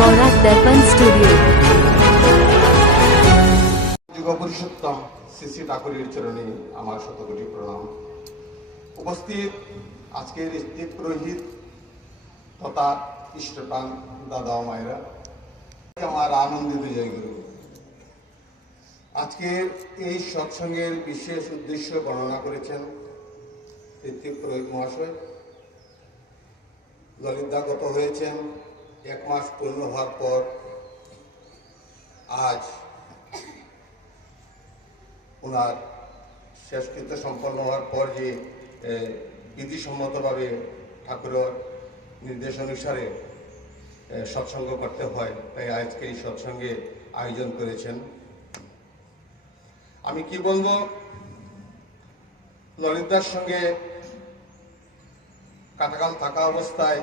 বরাক দর্পণ studio. যুগ পুরুষোত্তম শ্রী শ্রী ঠাকুরের চরণে আমার শতকোটি প্রণাম। উপস্থিত আজকের স্ত্রী পুরোহিত তথা ইষ্টপ্রাণ দাদা ও মায়েরা, আমার আনন্দিত জয়গুরু। আজকের এই সৎসঙ্গের বিশেষ উদ্দেশ্য বর্ণনা করেছেন ঋত্বিক পুরোহিত মহাশয়। ললিতদাগত হয়েছেন 1 মাস পূর্ণ হওয়ার পর আজ ওনার শেষকৃত্য সম্পন্ন হওয়ার পর যে বিধিসম্মতভাবে ঠাকুরের নির্দেশ অনুসারে সৎসঙ্গ করতে হয়, তাই আজকে এই সৎসঙ্গে আয়োজন করেছেন। আমি কি বলবো, ললিতদার সঙ্গে কাটাকাল থাকা অবস্থায়,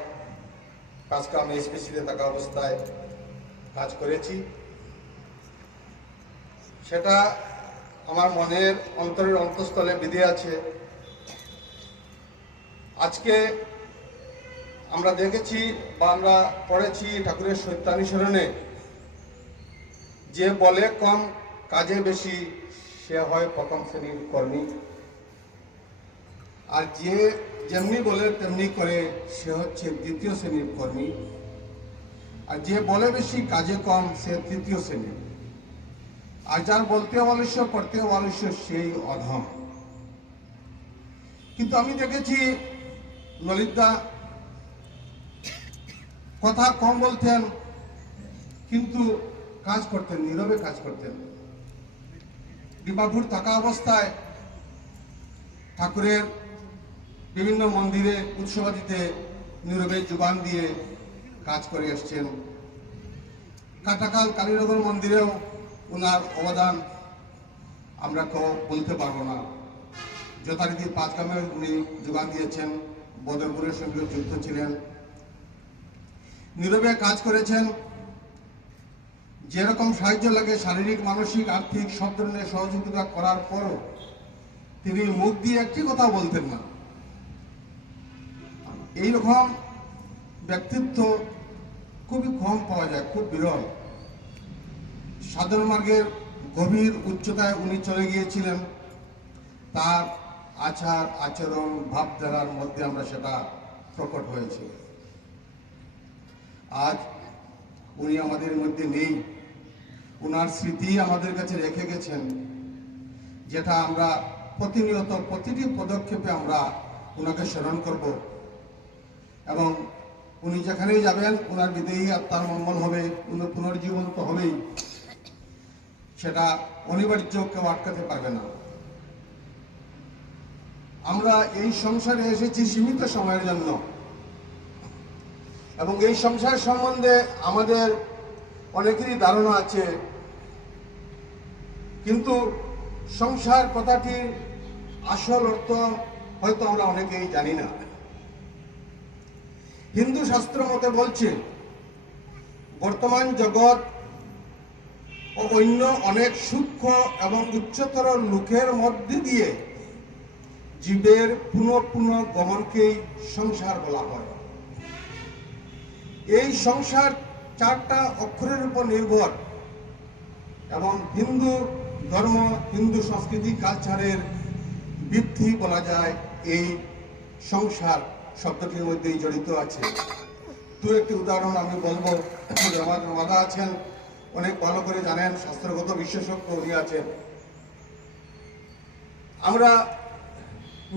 কাজকাম এসপিসিতে থাকা অবস্থায় কাজ করেছি। সেটা আমার মনের অন্তরের অন্তঃস্থলে বিধে আছে। আজকে আমরা দেখেছি বা আমরা পড়েছি ঠাকুরের সত্যানুসরণে, যে বলে কম কাজে বেশি সে হয় প্রথম শ্রেণীর কর্মী, আর যে যেমনি বলে তেমনি করে সে হচ্ছে দ্বিতীয় শ্রেণীর কর্মী, আর যে বলে বেশি কাজে কম সে তৃতীয় শ্রেণী, আর যার বলতে অবলস্য করতে অবলস্য সেই অধম। কিন্তু আমি দেখেছি ললিতদা কথা কম বলতেন, কিন্তু কাজ করতেন, নীরবে কাজ করতেন। ডিমাপুর থাকা অবস্থায় ঠাকুরের বিভিন্ন মন্দিরে উৎসবাদিতে নীরবে যোগান দিয়ে কাজ করে এসছেন। কাটাকাল কালীনগর মন্দিরেও ওনার অবদান আমরা কেউ বলতে পারবো না। যথারীতি 5 গ্রামে উনি যোগান দিয়েছেন, বদরপুরের সঙ্গে যুক্ত ছিলেন, নীরবে কাজ করেছেন। যেরকম সাহায্য লাগে শারীরিক, মানসিক, আর্থিক সব ধরনের সহযোগিতা করার পরও তিনি মুখ দিয়ে একটি কথা বলতেন না। এইরকম ব্যক্তিত্ব খুবই কম পাওয়া যায়, খুব বিরল। সাধন মার্গের গভীর উচ্চতায় উনি চলে গিয়েছিলেন। তার আচার আচরণ ভাবধারার মধ্যে আমরা সেটা প্রকট হয়েছে। আজ উনি আমাদের মধ্যে নেই, ওনার স্মৃতি আমাদের কাছে রেখে গেছেন, যেটা আমরা প্রতিনিয়ত প্রতিটি পদক্ষেপে আমরা ওনাকে স্মরণ করব। এবং উনি যেখানেই যাবেন ওনার বিদেহী আত্মার মঙ্গল হবে, উনি পুনর্জীবন তো হবেই, সেটা অনিবার্য, কেউ আটকাতে পারবে না। আমরা এই সংসারে এসেছি সীমিত সময়ের জন্য, এবং এই সংসার সম্বন্ধে আমাদের অনেকেরই ধারণা আছে, কিন্তু সংসার কথাটির আসল অর্থ হয়তো আমরা অনেকেই জানি না। হিন্দু শাস্ত্র মতে বলছে, বর্তমান জগৎ ও অন্য অনেক সূক্ষ্ম এবং উচ্চতর লোকের মধ্যে দিয়ে জীবের পুনঃ পুনঃ গমনকেই সংসার বলা হয়। এই সংসার 4টা অক্ষরের উপর নির্ভর, এবং হিন্দু ধর্ম, হিন্দু সংস্কৃতি, কালচারের বৃদ্ধি বলা যায় এই সংসার শব্দটির মধ্যেই জড়িত আছে। দু একটি উদাহরণ আমি বলবো। আমাদের মাদা আছেন, অনেক ভালো করে জানেন, শাস্ত্রগত বিশেষজ্ঞ উনি আছেন। আমরা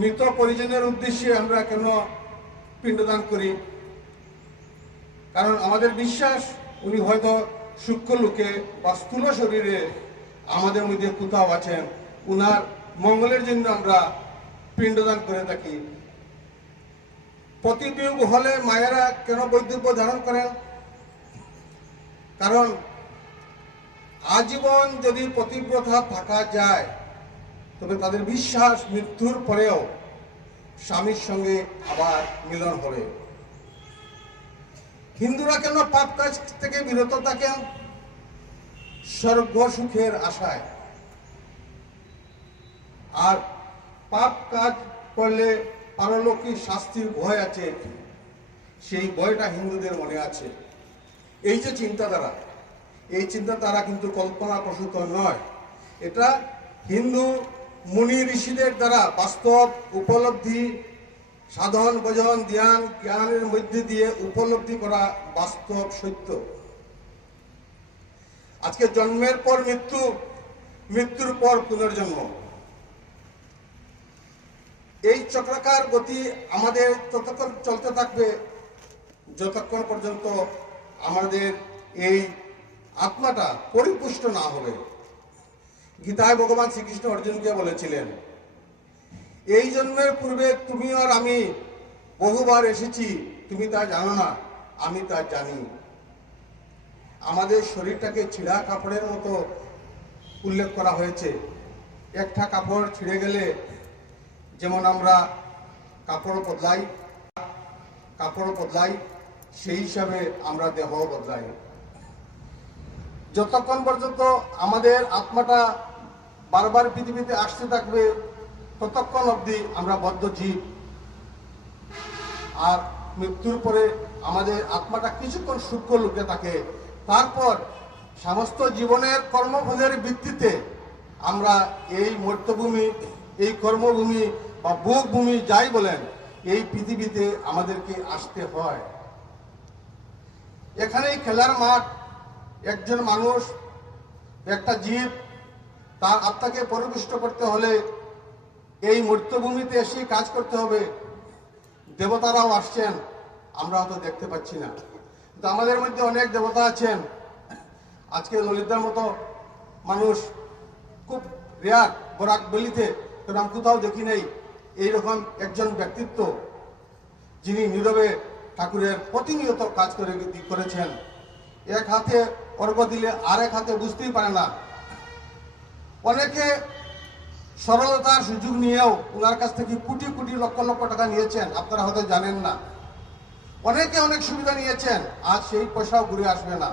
মৃত পরিজনের উদ্দেশ্যে আমরা কেন পিণ্ডদান করি? কারণ আমাদের বিশ্বাস উনি হয়তো সূক্ষ্ম লোকে বা স্থূল শরীরে আমাদের মধ্যে কোথাও আছেন, উনার মঙ্গলের জন্য আমরা পিণ্ডদান করে থাকি। পতিবিয়োগ হলে মায়েরা কেন বৈধব্য ধারণ করেন? কারণ আজীবন যদি পতিব্রতা থাকা যায়, তবে তাদের বিশ্বাস মৃত্যুর পরেও স্বামীর সঙ্গে আবার মিলন হবে। হিন্দুরা কেন পাপ কাজ থেকে বিরত থাকেন? স্বর্গ সুখের আশায়। আর পাপ কাজ করলে পারলৌকিক শাস্তির ভয় আছে, সেই ভয়টা হিন্দুদের মনে আছে। এই যে চিন্তাধারা, এই চিন্তাধারা কিন্তু কল্পনা প্রসূত নয়। এটা হিন্দু মুনি ঋষিদের দ্বারা বাস্তব উপলব্ধি, সাধন ভজন ধ্যান জ্ঞানের মধ্যে দিয়ে উপলব্ধি করা বাস্তব সত্য। আজকে জন্মের পর মৃত্যু, মৃত্যুর পর পুনর্জন্ম, এই চক্রাকার গতি আমাদের ততক্ষণ চলতে থাকবে যতক্ষণ পর্যন্ত আমাদের এই আত্মাটা পরিপুষ্ট না হবে। গীতায় ভগবান শ্রীকৃষ্ণ অর্জুনকে বলেছিলেন, এই জন্মের পূর্বে তুমি আর আমি বহুবার এসেছি, তুমি তা জানো না, আমি তা জানি। আমাদের শরীরটাকে ছিঁড়া কাপড়ের মতো উল্লেখ করা হয়েছে। একটা কাপড় ছিঁড়ে গেলে যেমন আমরা কাপড় বদলাই, সেই হিসাবে আমরা দেহ বদলাই। যতক্ষণ পর্যন্ত আমাদের আত্মাটা বারবার পৃথিবীতে আসতে থাকবে ততক্ষণ অবধি আমরা বদ্ধ জীব। আর মৃত্যুর পরে আমাদের আত্মাটা কিছুক্ষণ সূক্ষ্ম লুকে থাকে। তারপর সমস্ত জীবনের কর্মফলের ভিত্তিতে আমরা এই মর্ত্যভূমি, এই কর্মভূমি বা ভোগভূমি যাই বলেন, এই পৃথিবীতে আমাদেরকে আসতে হয়। এখানেই খেলার মাঠ। একজন মানুষ, একটা জীব, তার আত্মাকে পরিপুষ্ট করতে হলে এই মর্ত্যভূমিতে এসে কাজ করতে হবে। দেবতারাও আসছেন, আমরা হয়তো দেখতে পাচ্ছি না, কিন্তু আমাদের মধ্যে অনেক দেবতা আছেন। আজকে ললিতার মতো মানুষ খুব রেয়ার, বরাক বলিতে, কারণ আমি কোথাও দেখি নাই এইরকম একজন ব্যক্তিত্ব যিনি নীরবে ঠাকুরের প্রতিনিয়ত কাজ করেছেন। এক হাতে অর্ঘ্য দিলে আরেক হাতে বুঝতেই পারে না। অনেকে সরলতার সুযোগ নিয়েও ওনার কাছ থেকে কোটি কোটি লক্ষ লক্ষ টাকা নিয়েছেন, আপনারা হয়তো জানেন না। অনেকে অনেক সুবিধা নিয়েছেন, আজ সেই পয়সাও ঘুরে আসবে না,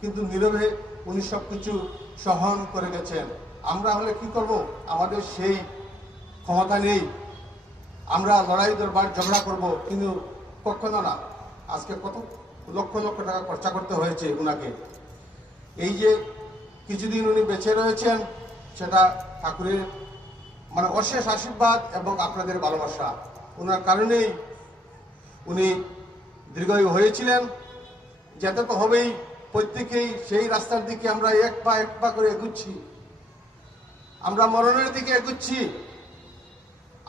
কিন্তু নীরবে উনি সবকিছু সহন করে গেছেন। আমরা হলে কি করব? আমাদের সেই ক্ষমতা নেই। আমরা লড়াই দরবার ঝগড়া করব, কিন্তু কখনো না। আজকে কত লক্ষ লক্ষ টাকা খরচা করতে হয়েছে ওনাকে। এই যে কিছুদিন উনি বেঁচে রয়েছেন, সেটা ঠাকুরের অশেষ আশীর্বাদ এবং আপনাদের ভালোবাসা। ওনার কারণেই উনি দীর্ঘায়ু হয়েছিলেন। যেতে তো হবেই, প্রত্যেকেই সেই রাস্তার দিকে আমরা এক পা করে এগুচ্ছি। আমরা মরণের দিকে এগুচ্ছি।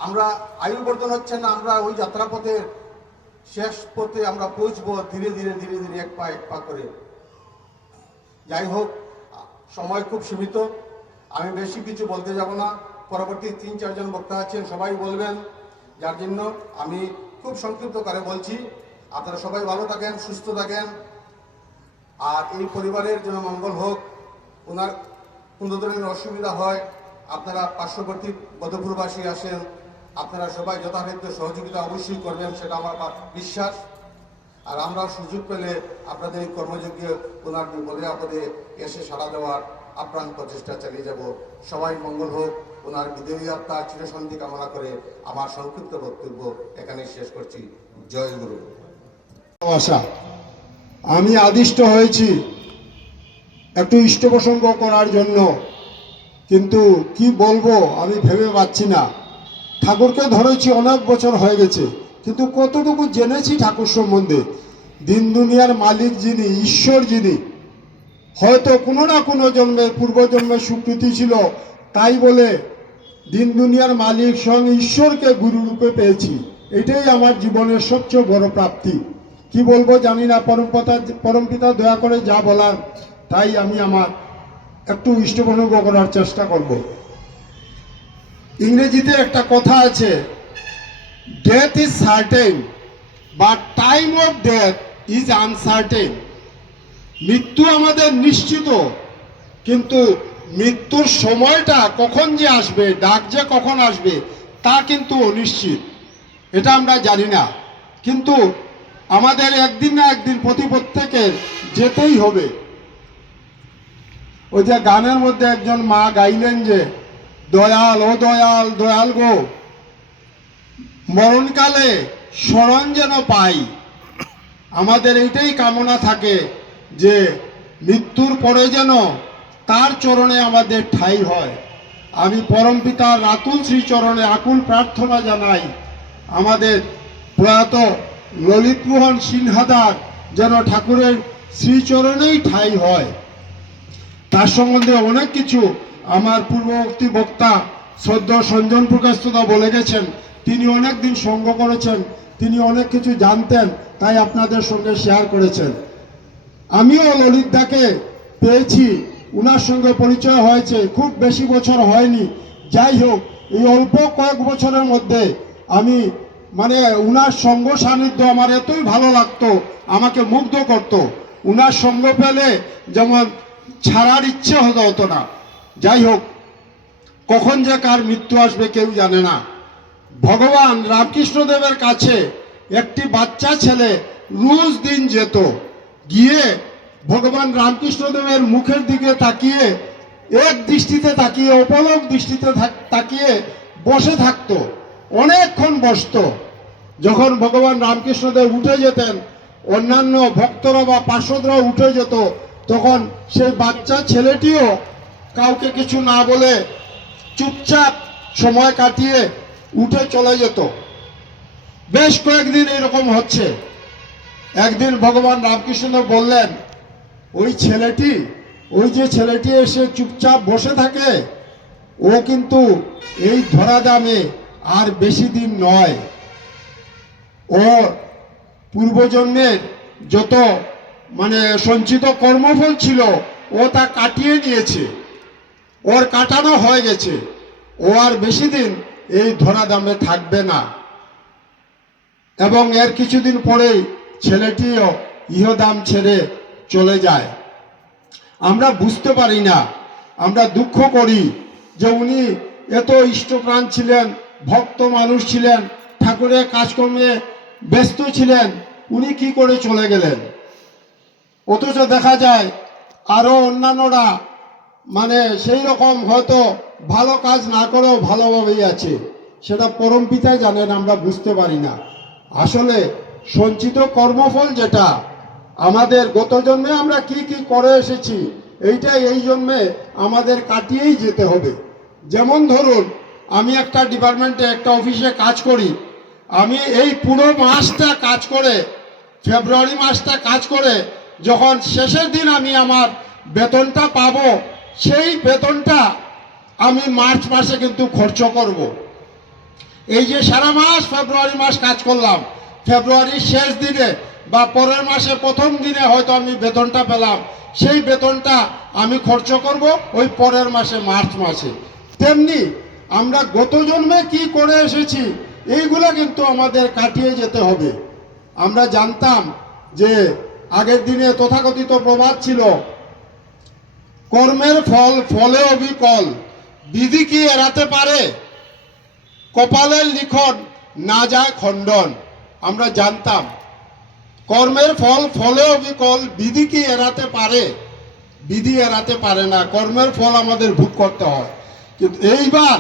আমরা আয়ু বর্ধন হচ্ছে না, আমরা ওই যাত্রাপথে শেষ পথে আমরা পৌঁছবো ধীরে ধীরে ধীরে ধীরে এক পা করে। যাই হোক, সময় খুব সীমিত, আমি বেশি কিছু বলতে যাব না। পরবর্তী 3-4 জন বক্তা আছেন, সবাই বলবেন, যার জন্য আমি খুব সংক্ষিপ্ত করে বলছি। আপনারা সবাই ভালো থাকেন, সুস্থ থাকেন, আর এই পরিবারের জন্য মঙ্গল হোক। ওনার কোনো ধরনের অসুবিধা হয়, আপনারা পার্শ্ববর্তী বদরপুরবাসী আসেন, আপনারা সবাই যথাসাধ্য সহযোগিতা অবশ্যই করবেন, সেটা আমার বিশ্বাস। আর আমরা সুযোগ পেলে আপনাদের এই কর্মযজ্ঞে ওনার বিপদে আপদে এসে সাড়া দেওয়ার আপ্রাণ প্রচেষ্টা চালিয়ে যাব। সবাই মঙ্গল হোক। ওনার বিদেহী আত্মার চিরশান্তি কামনা করে আমার সংক্ষিপ্ত বক্তব্য এখানে শেষ করছি। জয় গুরু। আমি আদিষ্ট হয়েছি একটু ইষ্ট প্রসঙ্গ করার জন্য, কিন্তু কি বলবো আমি ভেবে পাচ্ছি না। ঠাকুরকে ধরেছি অনেক বছর হয়ে গেছে, কিন্তু কতটুকু জেনেছি ঠাকুর সম্বন্ধে। দিন দুনিয়ার মালিক যিনি, ঈশ্বর যিনি, হয়তো কোনো না কোনো জন্মে পূর্বজন্মের স্বীকৃতি ছিল, তাই বলে দিন দুনিয়ার মালিক স্বয়ং ঈশ্বরকে গুরুরূপে পেয়েছি। এটাই আমার জীবনের সবচেয়ে বড় প্রাপ্তি। কি বলবো জানি না, পরমপিতা দয়া করে যা বলার তাই আমি আমার একটু ইষ্টপ্রসঙ্গ করার চেষ্টা করব। ইংরেজিতে একটা কথা আছে, death is certain but time of death is uncertain. মৃত্যু আমাদের নিশ্চিত, কিন্তু মৃত্যুর সময়টা কখন যে আসবে, ডাক যে কখন আসবে, তা কিন্তু অনিশ্চিত। এটা আমরা জানি না, কিন্তু আমাদের একদিন না একদিন প্রত্যেকের যেতেই হবে। ওই যে গানের মধ্যে একজন মা গাইলেন যে, দয়াল ও দয়াল দয়াল গো, মরণকালে শরণ যেন পাই। আমাদের এইটাই কামনা থাকে যে মৃত্যুর পরে যেন তার চরণে আমাদের ঠাঁই হয়। আমি পরমপিতার আতুল শ্রীচরণে আকুল প্রার্থনা জানাই আমাদের প্রয়াত ললিতমোহন সিনহাদার যেন ঠাকুরের শ্রীচরণেই ঠাঁই হয়। তার সম্বন্ধে অনেক কিছু আমার পূর্ববর্তী বক্তা শ্রদ্ধেয় সঞ্জন প্রকাশদা বলে গেছেন। তিনি অনেক দিন সঙ্গ করেছেন, তিনি অনেক কিছু জানতেন, তাই আপনাদের সঙ্গে শেয়ার করেছেন। আমিও ললিতদাকে পেয়েছি, উনার সঙ্গে পরিচয় হয়েছে, খুব বেশি বছর হয়নি। যাই হোক, এই অল্প কয়েক বছরের মধ্যে আমি মানে উনার সঙ্গ সান্নিধ্য আমার এতই ভালো লাগতো, আমাকে মুগ্ধ করত। উনার সঙ্গ পেলে যেমন ছাড়ার ইচ্ছে হতো না। যাই হোক, কখন যে কার মৃত্যু আসবে কেউ জানে না। ভগবান রামকৃষ্ণদেবের কাছে একটি বাচ্চা ছেলে রোজ দিন যেত, গিয়ে ভগবান রামকৃষ্ণদেবের মুখের দিকে তাকিয়ে এক দৃষ্টিতে তাকিয়ে অপলক দৃষ্টিতে তাকিয়ে বসে থাকতো, অনেকক্ষণ বসতো। যখন ভগবান রামকৃষ্ণদেব উঠে যেতেন, অন্যান্য ভক্তরা বা পার্শ্বদরা উঠে যেত, তখন সেই বাচ্চা ছেলেটিও কাউকে কিছু না বলে চুপচাপ সময় কাটিয়ে উঠে চলে যেত। বেশ কয়েকদিন এরকম হচ্ছে। একদিন ভগবান রামকৃষ্ণদেব বললেন, ওই যে ছেলেটি এসে চুপচাপ বসে থাকে, ও কিন্তু এই ধরাধামে আর বেশি দিন নয়। ও পূর্বজন্মের যত মানে সঞ্চিত কর্মফল ছিল ও তা কাটিয়ে নিয়েছে, ওর কাটানো হয়ে গেছে, ও আর বেশি দিন এই ধরাধামে থাকবে না। এবং এর কিছুদিন পরেই ছেলেটিও ইহধাম ছেড়ে চলে যায়। আমরা বুঝতে পারি না, আমরা দুঃখ করি যে উনি এত ইষ্টপ্রাণ ছিলেন, ভক্ত মানুষ ছিলেন, ঠাকুরের কাজকর্মে ব্যস্ত ছিলেন, উনি কি করে চলে গেলেন। অথচ দেখা যায় আরো অন্যান্যরা মানে সেই রকম হয়তো ভালো কাজ না করেও ভালোভাবেই আছে, সেটা পরমপিতাই জানেন, আমরা বুঝতে পারি না। আসলে সঞ্চিত কর্মফল যেটা আমাদের গত জন্মে আমরা কি কি করে এসেছি, এইটাই এই জন্মে আমাদের কাটিয়েই যেতে হবে। যেমন ধরুন, আমি একটা ডিপার্টমেন্টে একটা অফিসে কাজ করি, আমি এই পুরো মাসটা কাজ করে, ফেব্রুয়ারি মাসটা কাজ করে যখন শেষের দিন আমি আমার বেতনটা পাবো, সেই বেতনটা আমি মার্চ মাসে কিন্তু খরচ করব। এই যে সারা মাস ফেব্রুয়ারি মাস কাজ করলাম, ফেব্রুয়ারির শেষ দিনে বা পরের মাসে প্রথম দিনে হয়তো আমি বেতনটা পেলাম, সেই বেতনটা আমি খরচ করব ওই পরের মাসে মার্চ মাসে। তেমনি আমরা গত জন্মে কি করে এসেছি এইগুলা কিন্তু আমাদের কাটিয়ে যেতে হবে। আমরা জানতাম যে আগের দিনে তথাকথিত প্রবাদ ছিল, কর্মের ফল ফলে অবিকল, বিধি কি এড়াতে পারে, কপালের লিখন না যায় খণ্ডন। আমরা জানতাম কর্মের ফল ফলে অবিকল, বিধি কি এড়াতে পারে, বিধি এড়াতে পারে না, কর্মের ফল আমাদের ভোগ করতে হয়। কিন্তু এইবার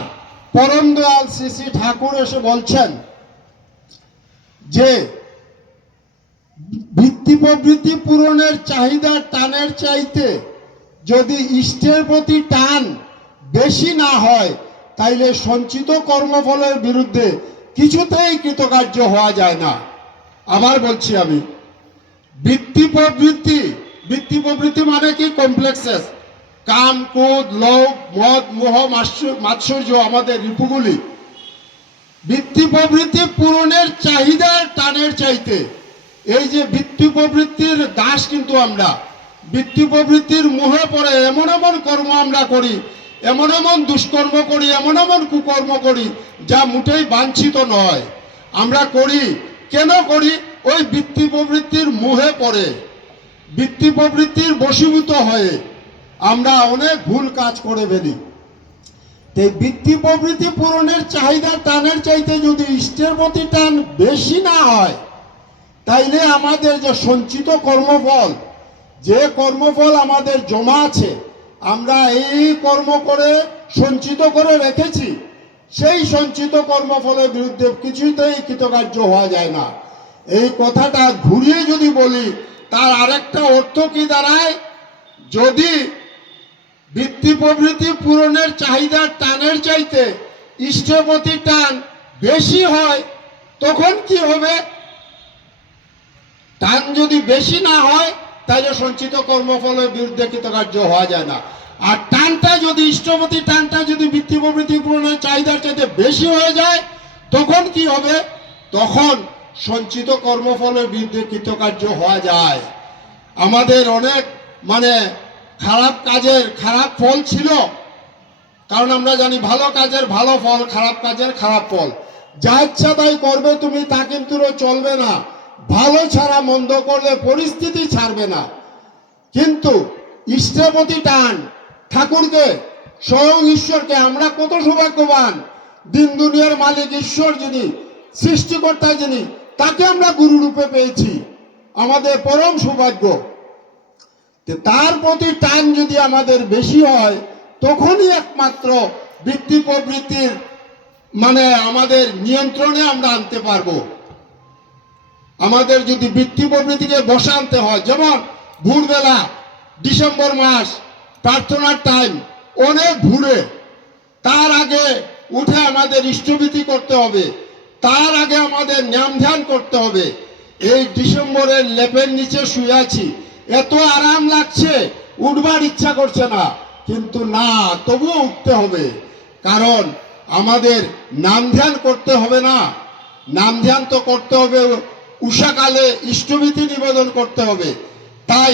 পরম দয়াল শ্রী শ্রী ঠাকুর এসে বলছেন যে বৃত্তি প্রবৃত্তি পূরণের চাহিদা টানের চাইতে যদি ইষ্টের প্রতি টান বেশি না হয়, তাইলে সঞ্চিত কর্মফলের বিরুদ্ধে কিছুতেই কৃতকার্য হওয়া যায় না। আবার বলছি আমি, বৃত্তি প্রবৃত্তি মানে কি? কমপ্লেক্সেস, কাম, ক্রোধ, লোভ, মদ, মোহ, মাৎসর্য, আমাদের রিপুগুলি। বৃত্তি প্রবৃত্তি পূরণের চাহিদার টানের চাইতে, এই যে বৃত্তি প্রবৃত্তির দাস কিন্তু আমরা, বৃত্তি প্রবৃত্তির মোহে পড়ে এমন এমন কর্ম আমরা করি, এমন এমন দুষ্কর্ম করি, এমন এমন কুকর্ম করি যা মোটেই বাঞ্ছিত নয়। আমরা করি কেন করি? ওই বৃত্তি প্রবৃত্তির মোহে পড়ে, বৃত্তি প্রবৃত্তির বশীভূত হয়ে আমরা অনেক ভুল কাজ করে ফেলি। এই বৃত্তি প্রবৃত্তি পূরণের চাহিদা টানের চাইতে যদি ইষ্টের প্রতি টান বেশি না হয়, তাইলে আমাদের যে সঞ্চিত কর্মফল, যে কর্মফল আমাদের জমা আছে, আমরা এই কর্ম করে সঞ্চিত করে রেখেছি, সেই সঞ্চিত কর্মফলের বিরুদ্ধে কিছুতেই কৃতকার্য হওয়া যায় না। এই কথাটা ঘুরিয়ে যদি বলি, তার আরেকটা অর্থ কি দাঁড়ায়, যদি বৃত্তি প্রবৃত্তি পূরণের চাহিদার টানের চাইতে ইষ্টপতি টান বেশি হয়, তখন কি হবে? টান যদি বেশি না হয় তাহলে সঞ্চিত কর্মফলের বিরুদ্ধে কৃতকার্য হওয়া যায় না। আর টানটা যদি ইষ্টপতি টানটা যদি বৃত্তি প্রবৃত্তি পূরণের চাহিদার চাইতে বেশি হয়ে যায়, তখন কি হবে? তখন সঞ্চিত কর্মফলের বিরুদ্ধে কৃতকার্য হওয়া যায়। আমাদের অনেক খারাপ কাজের খারাপ ফল ছিল, কারণ আমরা জানি ভালো কাজের ভালো ফল, খারাপ কাজের খারাপ ফল। যা ইচ্ছা তাই করবে তুমি, তা কিন্তু চলবে না। ভালো ছাড়া মন্দ করলে পরিস্থিতি ছাড়বে না। কিন্তু ইষ্টপতি টান, ঠাকুরকে, স্বয়ং ঈশ্বরকে, আমরা কত সৌভাগ্যবান। দিন দুনিয়ার মালিক ঈশ্বর যিনি, সৃষ্টিকর্তা যিনি, তাকে আমরা গুরু রূপে পেয়েছি, আমাদের পরম সৌভাগ্য। তার প্রতি টান যদি আমাদের বেশি হয়, তখনই একমাত্র বৃত্তি প্রবৃত্তির আমাদের নিয়ন্ত্রণে আমরা আনতে পারবো। আমাদের যদি বৃত্তি প্রবৃত্তিকে বসে আনতে হয়, যেমন ভোরবেলা ডিসেম্বর মাস প্রার্থনার টাইম অনেক ভোরে, তার আগে উঠে আমাদের ইষ্টভীতি করতে হবে, তার আগে আমাদের নাম ধ্যান করতে হবে। এই ডিসেম্বরের লেপের নিচে শুয়ে আছি, এত আরাম লাগছে, উঠবার ইচ্ছা করছে না, কিন্তু না, তবুও উঠতে হবে। কারণ আমাদের নাম ধ্যান করতে হবে না, নাম ধ্যান তো করতে হবে, উষাকালে ইষ্টভীতি নিবেদন করতে হবে। তাই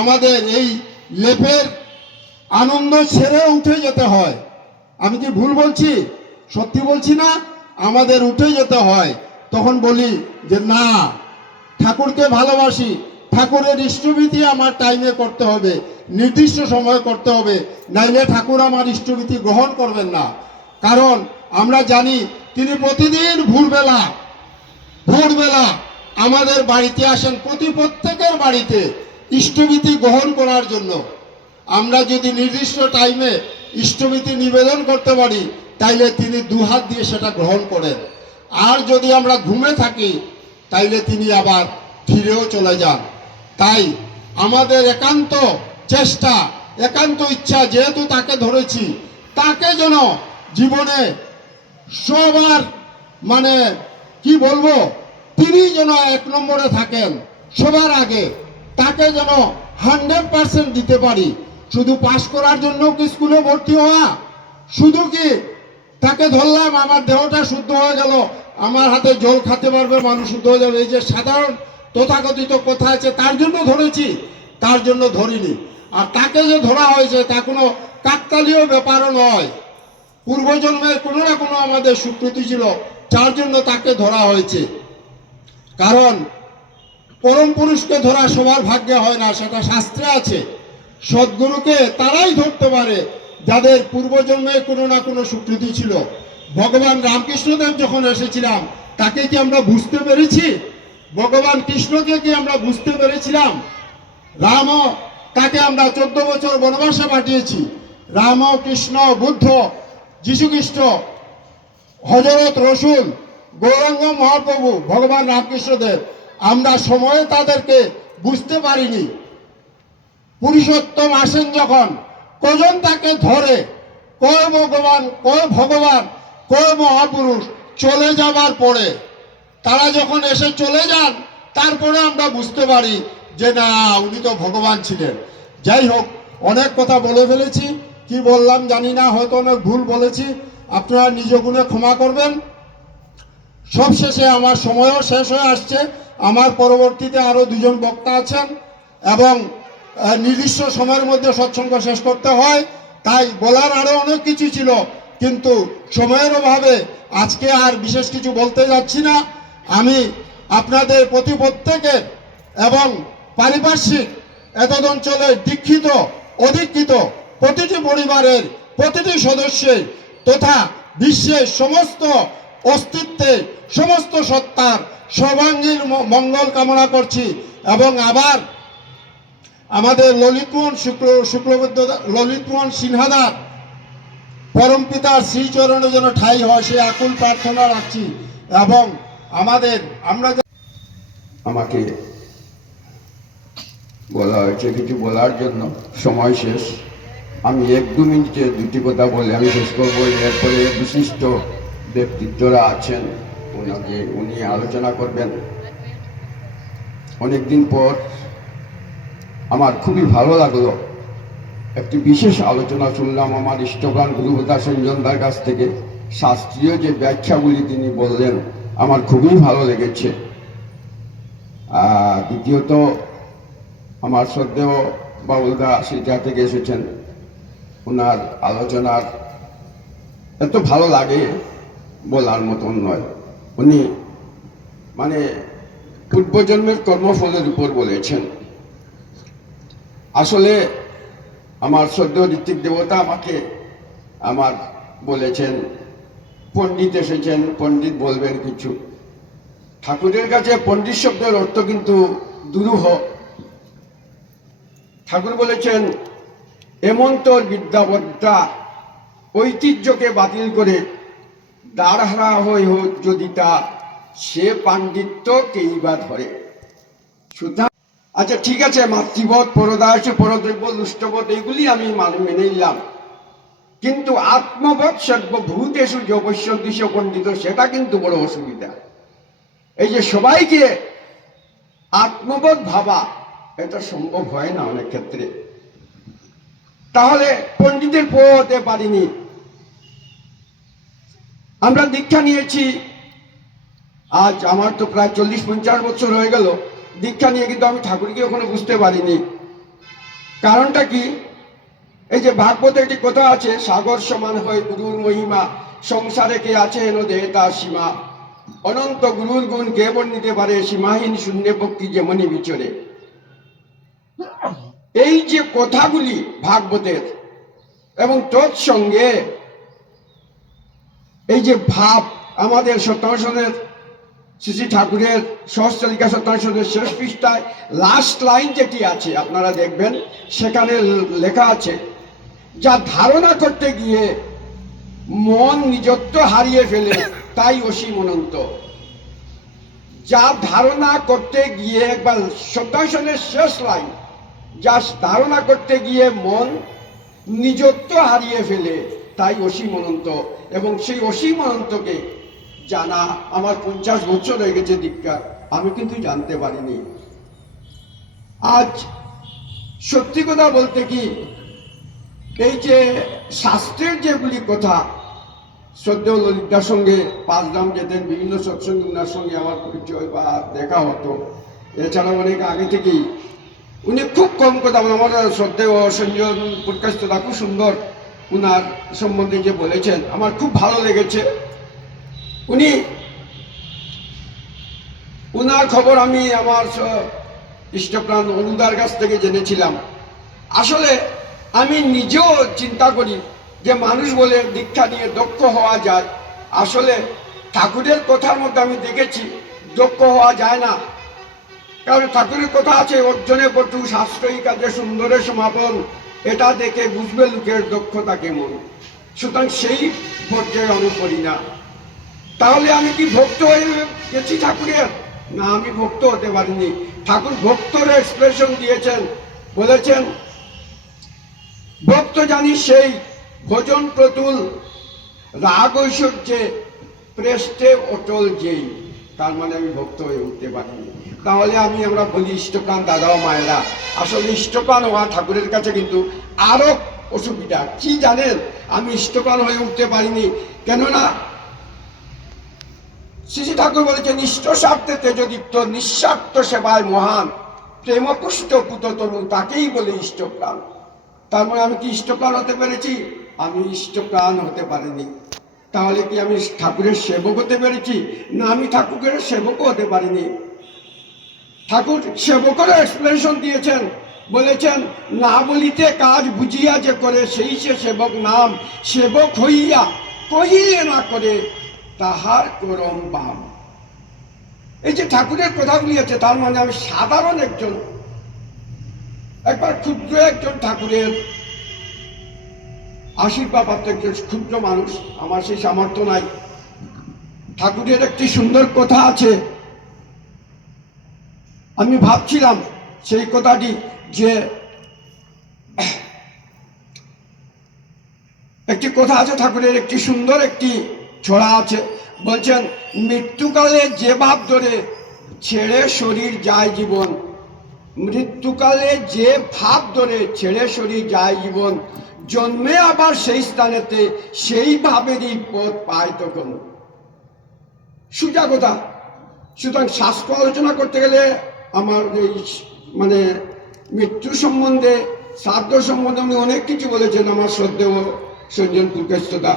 আমাদের এই লেপের আনন্দ ছেড়ে উঠে যেতে হয়। আমি কি ভুল বলছি? সত্যি বলছি না? আমাদের উঠে যেতে হয়। তখন বলি যে না, ঠাকুরকে ভালোবাসি, ঠাকুরের ইষ্টভীতি আমার টাইমে করতে হবে, নির্দিষ্ট সময়ে করতে হবে, নাইলে ঠাকুর আমার ইষ্টভীতি গ্রহণ করবেন না। কারণ আমরা জানি তিনি প্রতিদিন ভোরবেলা আমাদের বাড়িতে আসেন, প্রত্যেকের বাড়িতে ইষ্টভীতি গ্রহণ করার জন্য। আমরা যদি নির্দিষ্ট টাইমে ইষ্টভীতি নিবেদন করতে পারি, তাইলে তিনি দুহাত দিয়ে সেটা গ্রহণ করেন। আর যদি আমরা ঘুমে থাকি, তাইলে তিনি আবার ফিরেও চলে যান। তাই আমাদের একান্ত চেষ্টা, একান্ত ইচ্ছা, যেহেতু তাকে ধরেছি, তাকে যেন জীবনে সবার কি বলবো, তিনি যেন এক নম্বরে থাকেন সবার আগে, তাকে যেন 100% দিতে পারি। শুধু পাস করার জন্য কি স্কুলে ভর্তি হওয়া, শুধু কি তাকে ধরলাম আমার দেহটা শুদ্ধ হয়ে গেল, আমার হাতে জল খেতে পারবে, মানুষ শুদ্ধ হয়ে যাবে, এই যে সাধারণ তথাকথিত কথা আছে, তার জন্য ধরেছি, তার জন্য ধরিনি। আর তাকে যে ধরা হয়েছে তা কোনো কাকতালীয় ব্যাপারও নয়, পূর্বজন্মের কোনো না কোনো আমাদের স্বীকৃতি ছিল, যার জন্য তাকে ধরা হয়েছে। কারণ পরম পুরুষকে ধরা সবার ভাগ্যে হয় না, সেটা শাস্ত্রে আছে। সদ্গুরুকে তারাই ধরতে পারে যাদের পূর্বজন্মে কোনো না কোনো স্বীকৃতি ছিল। ভগবান রামকৃষ্ণদেব যখন এসেছিলাম, তাকে কি আমরা বুঝতে পেরেছি? ভগবান কৃষ্ণকে কি আমরা বুঝতে পেরেছিলাম? রাম, তাকে আমরা 14 বছর বনবাসে পাঠিয়েছি। রাম, কৃষ্ণ, বুদ্ধ, যীশুখ্রিস্ট, হযরত রসুল, গৌরাঙ্গ মহাপ্রভু, ভগবান রামকৃষ্ণদেব, আমরা সময়ে তাদেরকে বুঝতে পারিনি। পুরুষোত্তম আসেন যখন, কজন তাকে ধরে, কয় ভগবান, কয় মহাপুরুষ চলে যাবার পরে, তারা যখন এসে চলে যান, তারপরে আমরা বুঝতে পারি যে না, উনি তো ভগবান ছিলেন। যাই হোক, অনেক কথা বলে ফেলেছি, কি বললাম জানি না, হয়তো অনেক ভুল বলেছি, আপনারা নিজ গুণে ক্ষমা করবেন। সবশেষে আমার সময়ও শেষ হয়ে আসছে, আমার পরবর্তীতে আরো 2জন বক্তা আছেন এবং নির্দিষ্ট সময়ের মধ্যে সৎসঙ্গ শেষ করতে হয়। তাই বলার আরো অনেক কিছু ছিল, কিন্তু সময়ের অভাবে আজকে আর বিশেষ কিছু বলতে যাচ্ছি না। আমি আপনাদের প্রত্যেকের এবং পারিপার্শ্বিক এতদ অঞ্চলের দীক্ষিত অদীক্ষিত প্রতিটি পরিবারের প্রতিটি সদস্যের তথা বিশ্বের সমস্ত অস্তিত্বের সমস্ত সত্তার সর্বাঙ্গীন মঙ্গল কামনা করছি। এবং আবার আমাদের ললিতমোহন সিনহাদার পরম পিতার শ্রীচরণে যেন ঠাঁই হয়, সে আকুল প্রার্থনা রাখছি। এবং আমরা আমাকে বলা হয়েছে কিছু বলার জন্য, সময় শেষ। আমি 1-2 মিনিটে দুটি কথা বলে আমি শেষ করবো। এরপরে বিশিষ্ট ব্যক্তিত্বরা আছেন, উনি আলোচনা করবেন। অনেকদিন পর আমার খুবই ভালো লাগলো, একটি বিশেষ আলোচনা শুনলাম আমার ইষ্টপ্রাণ গুরুপ্রতা সেনজনদার কাছ থেকে। শাস্ত্রীয় যে ব্যাখ্যাগুলি তিনি বললেন আমার খুবই ভালো লেগেছে। দ্বিতীয়ত আমার শ্রদ্ধেয় বাবুলদা শিলচর থেকে এসেছেন, ওনার আলোচনার এত ভালো লাগে বলার মতন নয়। উনি মানে পূর্বজন্মের কর্মফলের উপর বলেছেন। আসলে আমার শ্রদ্ধেয় ঋত্বিক দেবতা আমাকে বলেছেন, পণ্ডিত এসেছেন, পণ্ডিত বলবেন কিছু। ঠাকুরের কাছে পণ্ডিত শব্দের অর্থ কিন্তু দুরূহ। ঠাকুর বলেছেন, এমন তোর বিদ্যাবদ্ধা ঐতিহ্যকে বাতিল করে দাঁড়হারা হয়ে হোক যদি তা, সে পাণ্ডিত্য কেই বা ধরে। সুতরাং আচ্ছা ঠিক আছে, মাতৃবোধ, পরদাস, পরদ্রব্য, লুষ্টবোধ এইগুলি আমি মেনে নিলাম, কিন্তু আত্মবোধ সর্বভূতেষু যে অবশ্যদিশ পণ্ডিত, সেটা কিন্তু বড় অসুবিধা। এই যে সবাইকে আত্মবোধ ভাবা, এটা সম্ভব হয় না অনেক ক্ষেত্রে। তাহলে পণ্ডিতের পর হতে পারিনি। আমরা দীক্ষা নিয়েছি, আজ আমার তো প্রায় 40-50 বছর হয়ে গেল দীক্ষা নিয়ে, কিন্তু আমি ঠাকুরকে ওখানে বুঝতে পারিনি। কারণটা কি? এই যে ভাগবতে একটি কথা আছে, সাগর সমান হয় গুরুর মহিমা, সংসারে কে আছে এন দেহ তার সীমা, অনন্ত গুরুর গুণ কে বর্ণিতে পারে, সীমাহীন শূন্য পক্ষী যেমনি বিচরে। এই যে কথাগুলি ভাগবতের, এবং তৎসঙ্গে এই যে ভাব, আমাদের সত্যাংশনের শ্রী শ্রী ঠাকুরের সহস্রালিকা সত্যাংশনের শেষ পৃষ্ঠায় লাস্ট লাইন যেটি আছে আপনারা দেখবেন, সেখানে লেখা আছে, যা ধারণা করতে গিয়ে মন নিজত্ব হারিয়ে ফেলে তাই অসীম অনন্ত। যা ধারণা করতে গিয়ে, একবার সত্যাংশনের শেষ লাইন, যা ধারণা করতে গিয়ে মন নিজত্ব হারিয়ে ফেলে তাই অসীম অনন্ত। এবং সেই অসীম অনন্তকে জানা আমার 50 বছর হয়ে গেছে দীক্ষা, আমি কিন্তু জানতে পারিনি। আজ সত্যি কথা বলতে কি, এই যে শাস্ত্রের যেগুলি কথা, শ্রদ্ধেয় ললিতদার সঙ্গে 5 ধাম যেতেন, বিভিন্ন সৎসঙ্গে ওনার সঙ্গে আমার পরিচয় বা দেখা হতো। এছাড়াও অনেক আগে থেকেই উনি খুব কম কথা বলেন। আমার শ্রদ্ধেয় সঞ্জন প্রকাশটা খুব সুন্দর উনার সম্বন্ধে যে বলেছেন, আমার খুব ভালো লেগেছে। উনার খবর আমি আমার ইষ্টপ্রাণ অনুদার কাছ থেকে জেনেছিলাম। আসলে আমি নিজেও চিন্তা করি যে মানুষ বলে দীক্ষা নিয়ে দক্ষ হওয়া যায়, আসলে ঠাকুরের কথার মধ্যে আমি দেখেছি দক্ষ হওয়া যায় না। কারণ ঠাকুরের কথা আছে, অর্জনে পটু শাস্ত্রই কাজে সুন্দরের সমাপন, এটা দেখে বুঝবে লোকের দক্ষতা কেমন। সুতরাং সেই পর্যায়ে আমি করি না। তাহলে আমি কি ভক্ত হয়ে গেছি ঠাকুরের? না, আমি ভক্ত হতে পারিনি। ঠাকুর ভক্তর এক্সপ্রেশন দিয়েছেন, বলেছেন, ভক্ত জানি সেই ভজন প্রতুল, রাগ ঐশ্বর্যে প্রেষ্টে অটল যেই। তার মানে আমি ভক্ত হয়ে উঠতে পারিনি। তাহলে আমরা বলি ইষ্টপ্রাণ দাদা ও মায়েরা, আসলে ইষ্টপ্রাণ হওয়া ঠাকুরের কাছে কিন্তু আরো অসুবিধা। কি জানেন, আমি ইষ্টপ্রাণ হয়ে উঠতে পারিনি, কেননা শ্রী শ্রী ঠাকুর বলেছেন, ইষ্ট স্বার্থে তেজদীপ্ত, নিঃস্বার্থ সেবায় মহান, প্রেমপুষ্ট পুততরু, তাকেই বলে ইষ্টপ্রাণ। তার মানে আমি কি ইষ্টপ্রাণ হতে পেরেছি? আমি ইষ্টপ্রাণ হতে পারিনি। তাহলে কি আমি ঠাকুরের সেবক হতে পেরেছি? না, আমি ঠাকুরের সেবকও হতে পারিনি। ঠাকুর সেবকেরও এক্সপ্লেনেশন দিয়েছেন, বলেছেন, না বলিতে কাজ বুঝিয়া যে করে, সেই সে সেবক নাম, সেবক হইয়া কহিলে না করে তাহার করম বাম। এই যে ঠাকুরের কথাগুলি আছে, তার মানে আমি সাধারণ একজন, একবার ক্ষুদ্র একজন ঠাকুরের আশীর্বাদ প্রাপ্ত একজন ক্ষুদ্র মানুষ, আমার সেই সামর্থ্য নাই। ঠাকুরের একটি সুন্দর কথা আছে, আমি ভাবছিলাম সেই কথাটি, যে একটি কথা আছে ঠাকুরের, একটি সুন্দর একটি ছড়া আছে, বলছেন মৃত্যুকালে যে ভাব ধরে ছেড়ে শরীর যায় জীবন, মৃত্যুকালে যে ভাব ধরে ছেড়ে শরীর যায় জীবন, জন্মে আবার সেই স্থানেতে সেই ভাবেরই পথ পায় তখন। সোজা কথা। সুতরাং শাস্ত্র আলোচনা করতে গেলে আমার এই মানে মৃত্যু সম্বন্ধে, শ্রাদ্ধ সম্বন্ধে উনি অনেক কিছু বলেছেন আমার শ্রদ্ধেয় সঞ্জন পুরকেশদা।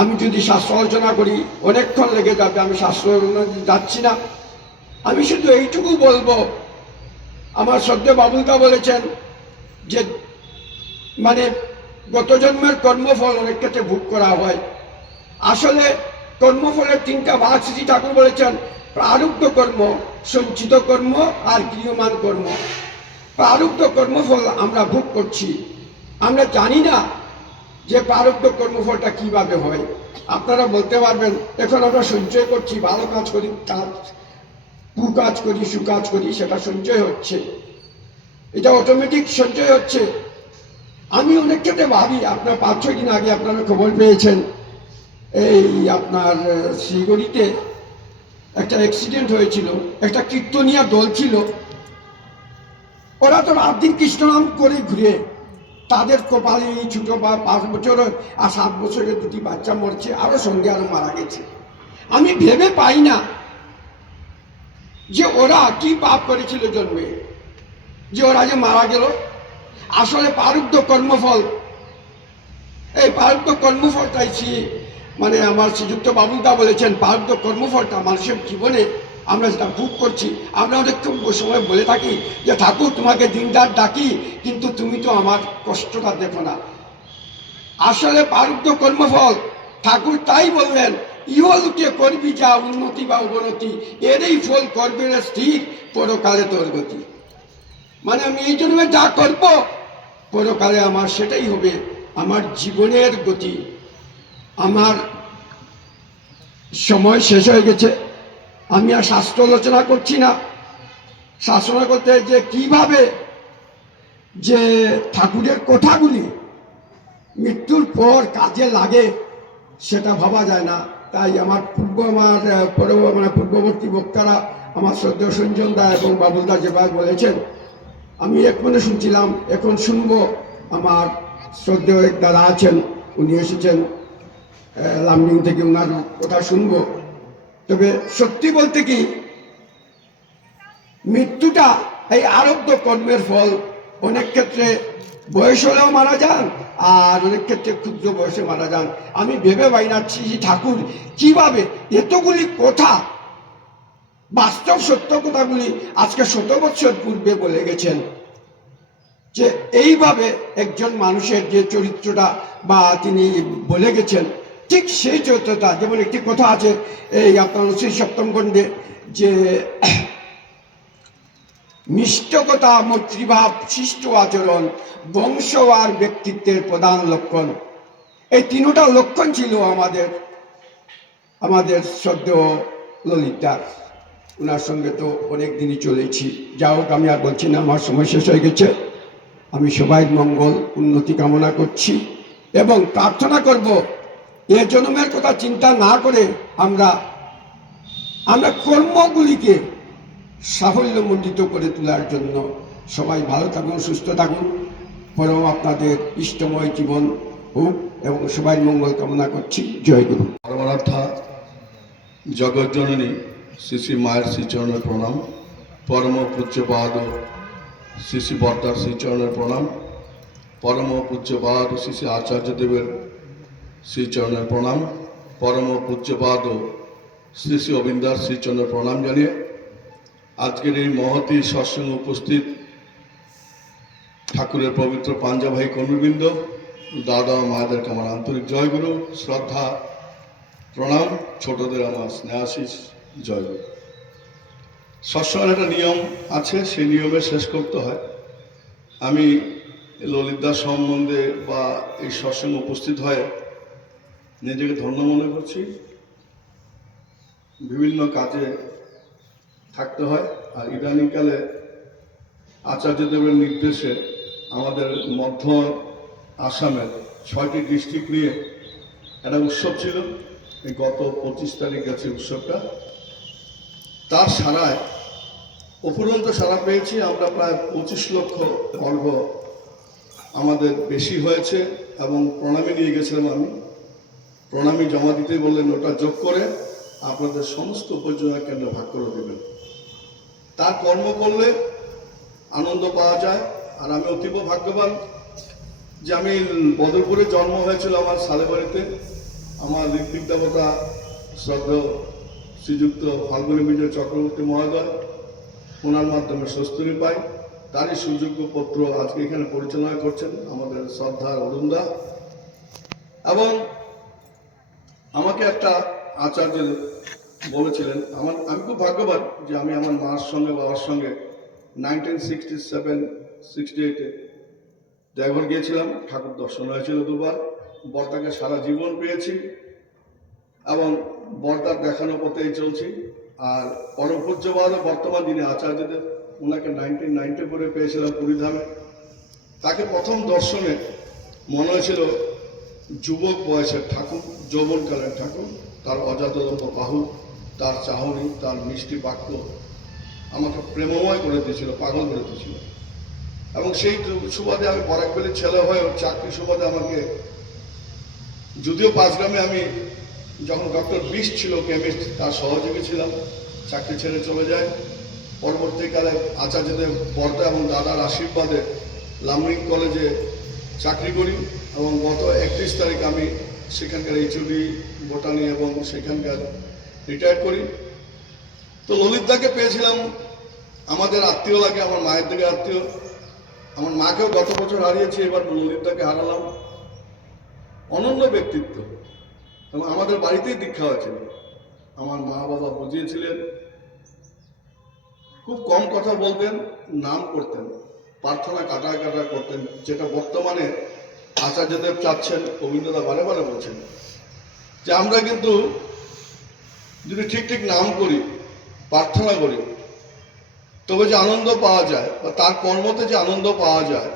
আমি যদি শাস্ত্র আলোচনা করি অনেকক্ষণ লেগে যাবে, আমি শাস্ত্র যাচ্ছি না। আমি শুধু এইটুকু বলবো, আমার শ্রদ্ধেয় বাবুলদা বলেছেন যে মানে গত জন্মের কর্মফল অনেক ক্ষেত্রে ভোগ করা হয়। আসলে কর্মফলের তিনটা ভাগ শ্রী ঠাকুর বলেছেন, প্রারব্ধ কর্ম, সঞ্চিত কর্ম আর ক্রিয়মান কর্ম। প্রারব্ধ কর্মফল আমরা ভোগ করছি, আমরা জানি না যে প্রারব্ধ কর্মফলটা কিভাবে হয়। আপনারা বলতে পারবেন এখন আমরা সঞ্চয় করছি, ভালো কাজ করি, কুকাজ করি, সুকাজ করি, সেটা সঞ্চয় হচ্ছে, এটা অটোমেটিক সঞ্চয় হচ্ছে। আমি অনেক ক্ষেত্রে ভাবি, আপনার 5-6 দিন আগে আপনারা খবর পেয়েছেন এই আপনার শিলিগুড়িতে একটা অ্যাক্সিডেন্ট হয়েছিল, একটা কীর্তনিয়া দল ছিল, ওরা তো রাত দিন কৃষ্ণনাম করে ঘুরে, তাদের কপালে এই ছোটো 5 বছর আর 7 বছরের 2টি বাচ্চা মরছে, আরো সঙ্গে আরো মারা গেছে। আমি ভেবে পাই না যে ওরা কি পাপ করেছিল জন্মে যে ওরা যে মারা গেল। আসলে প্রারব্ধ কর্মফল, এই প্রারব্ধ কর্মফলটাই মানে আমার শ্রীযুক্ত বাবুদা বলেছেন, প্রারব্ধ কর্মফলটা মানুষের জীবনে আমরা যেটা ভোগ করছি। আমরা অনেক সময় বলে থাকি যে ঠাকুর তোমাকে দিনরাত ডাকি, কিন্তু তুমি তো আমার কষ্টটা দেখো না। আসলে প্রারব্ধ কর্মফল ঠাকুর তাই বললেন, ইহলোকে করবি যা উন্নতি বা অবনতি, এরই ফল করবে রে স্থির, পরকালে তোর গতি। মানে আমি এই জন্মে যা করব পরকালে আমার সেটাই হবে আমার জীবনের গতি। আমার সময় শেষ হয়ে গেছে, আমি আর শাস্ত্র আলোচনা করছি না। শাসনা করতে যে কিভাবে যে ঠাকুরের কথাগুলি মৃত্যুর পর কাজে লাগে সেটা ভাবা যায় না। তাই আমার পূর্ববর্তী বক্তারা, আমার শ্রদ্ধেয় সঞ্জন দা এবং বাবুলদা যেভাবে বলেছেন, আমি এক মনে শুনছিলাম, এখন শুনবো। আমার শ্রদ্ধেয় এক দাদা আছেন, উনি এসেছেন লামডিং থেকে, ওনার কথা শুনবো। তবে সত্যি বলতে কি, মৃত্যুটা এই আরব্ধ কর্মের ফল। অনেক ক্ষেত্রে বয়স হলেও মারা যান, আর অনেক ক্ষেত্রে ক্ষুদ্র বয়সে মারা যান। আমি ভেবে পাই না ঠাকুর কিভাবে এতগুলি কথা, বাস্তব সত্য কথাগুলি আজকে 100 বছর পূর্বে বলে গেছেন, যে এইভাবে একজন মানুষের যে চরিত্রটা বা তিনি বলে গেছেন, ঠিক সেই চরিত্রটা। যেমন একটি কথা আছে এই আপনার শ্রী সপ্তম খণ্ডে, যে মিষ্টকতা, মৈত্রীভাব, শিষ্ট আচরণ, বংশ আর ব্যক্তিত্বের প্রধান লক্ষণ। এই 3টা লক্ষণ ছিল আমাদের শ্রদ্ধেয় ললিতার। ওনার সঙ্গে তো অনেক দিনই চলেছি। যা হোক, আমি আর বলছি না, আমার সময় শেষ হয়ে গেছে। আমি সবাই মঙ্গল উন্নতি কামনা করছি এবং প্রার্থনা করব এ জন্মের কথা চিন্তা না করে আমরা কর্মগুলিকে সাফল্যমণ্ডিত করে তোলার জন্য। সবাই ভালো থাকুন, সুস্থ থাকুন, পরম আপনাদের ইষ্টময় জীবন হোক এবং সবাই মঙ্গল কামনা করছি। জয় গুরু। পরমারাধ্যা জগজ্জননী শ্রী শ্রী মায়ের শ্রীচরণের প্রণাম, পরম পূজ্যপাদ শ্রী শ্রী বর্দার শ্রীচরণের প্রণাম, পরম পূজ্যপাদ শ্রী শ্রী আচার্যদেবের শ্রীচরণের প্রণাম, পরম পূজ্যপাদ শ্রী শ্রী অবিন্দার শ্রীচরণের প্রণাম জানিয়ে আজকের এই মহতী সৎসঙ্গে উপস্থিত ঠাকুরের পবিত্র পাঞ্জাভাই কর্মীবৃন্দ, দাদা মায়েদেরকে আমার আন্তরিক জয়গুরু, শ্রদ্ধা, প্রণাম। ছোটদের আমার স্নেহাশিস, জয়গুরু। সৎসঙ্গের একটা নিয়ম আছে, সেই নিয়মে শেষ করতে হয়। আমি ললিতদাস সম্বন্ধে বা এই সৎসঙ্গে উপস্থিত হয়ে নিজেকে ধন্য মনে করছি। বিভিন্ন কাজে থাকতে হয়, আর ইদানিংকালে আচার্যদেবের নির্দেশে আমাদের মধ্য আসামের 6টি ডিস্ট্রিক্ট নিয়ে একটা উৎসব ছিল। এই গত 25 তারিখ গেছে উৎসবটা। তার সারায় অফুরন্ত সারা পেয়েছি আমরা। প্রায় 25 লক্ষ অর্ঘ আমাদের বেশি হয়েছে এবং প্রণামী নিয়ে গেছিলাম আমি। প্রণামী জমা দিতে বললেন ওটা যোগ করে আপনাদের সমস্ত উপযোজনা কেন্দ্রে ভাগ করে দেবেন। তার কর্ম করলে আনন্দ পাওয়া যায়। আর আমি অতীব ভাগ্যবান যে আমি বদরপুরে জন্ম হয়েছিল আমার সালেবাড়িতে। আমার ঋত্বিক দেবতা শ্রদ্ধেয় শ্রীযুক্ত ফাল্গুনী বিজয় চক্রবর্তী মহোদয়, ওনার মাধ্যমে স্বস্তিনী পাই। তারই সুযোগ্য পত্র আজকে এখানে পরিচালনা করছেন আমাদের শ্রদ্ধার অরুণদা। এবং আমাকে একটা আচার্য বলেছিলেন, আমি খুব ভাগ্যবান যে আমি আমার মার সঙ্গে বাবার সঙ্গে 1967-68-এ দেওঘর গিয়েছিলাম। ঠাকুর দর্শন হয়েছিল 2বার। বর্দাকে সারা জীবন পেয়েছি এবং বর্দার দেখানো পথেই চলছি। আর পরম পূজ্যবাদ বর্তমান দিনে আচার্যদের, ওনাকে 1994-এ পেয়েছিলাম পুরীধামে। তাকে প্রথম দর্শনে মনে হয়েছিল যুবক বয়সের ঠাকুর, যৌবনকালের ঠাকুর। তার অজাতলম্ব বাহু, তার চাহনি, তার মিষ্টি বাক্য আমাকে প্রেমময় করে দিয়েছিল, পাগল করে দিয়েছিল। এবং সেই সুবাদে আমি বরাকবেলির ছেলে হয়ে চাকরি সুবাদে আমাকে, যদিও 5 গ্রামে আমি যখন ডক্টর বিশ ছিল কেমিস্ট, তার সহযোগী ছিলাম, চাকরি ছেড়ে চলে যায়। পরবর্তীকালে আচার্যদের বর্দা এবং দাদার আশীর্বাদে লামরিং কলেজে চাকরি করি এবং গত 31 তারিখ আমি সেখানকার এইচওডি বোটানি এবং সেখানকার রিটায়ার করি। তো ললিতদাকে পেয়েছিলাম, আমাদের আত্মীয় লাগে, আমার মায়ের দিকে আত্মীয়। আমার মাকেও গত বছর হারিয়েছি, এবার ললিতদাকে হারালাম। অনন্য ব্যক্তিত্ব এবং আমাদের বাড়িতেই দীক্ষা হয়েছিল। আমার মা বাবা বুঝিয়েছিলেন। খুব কম কথা বলতেন, নাম করতেন, প্রার্থনা কাটা কাটা করতেন, যেটা বর্তমানে আচার্যদেব চাচ্ছেন। গোবিন্দদা বারে বারে বলছেন যে আমরা কিন্তু যদি ঠিক ঠিক নাম করি, প্রার্থনা করি, তবে যে আনন্দ পাওয়া যায় বা তার কর্মতে যে আনন্দ পাওয়া যায়,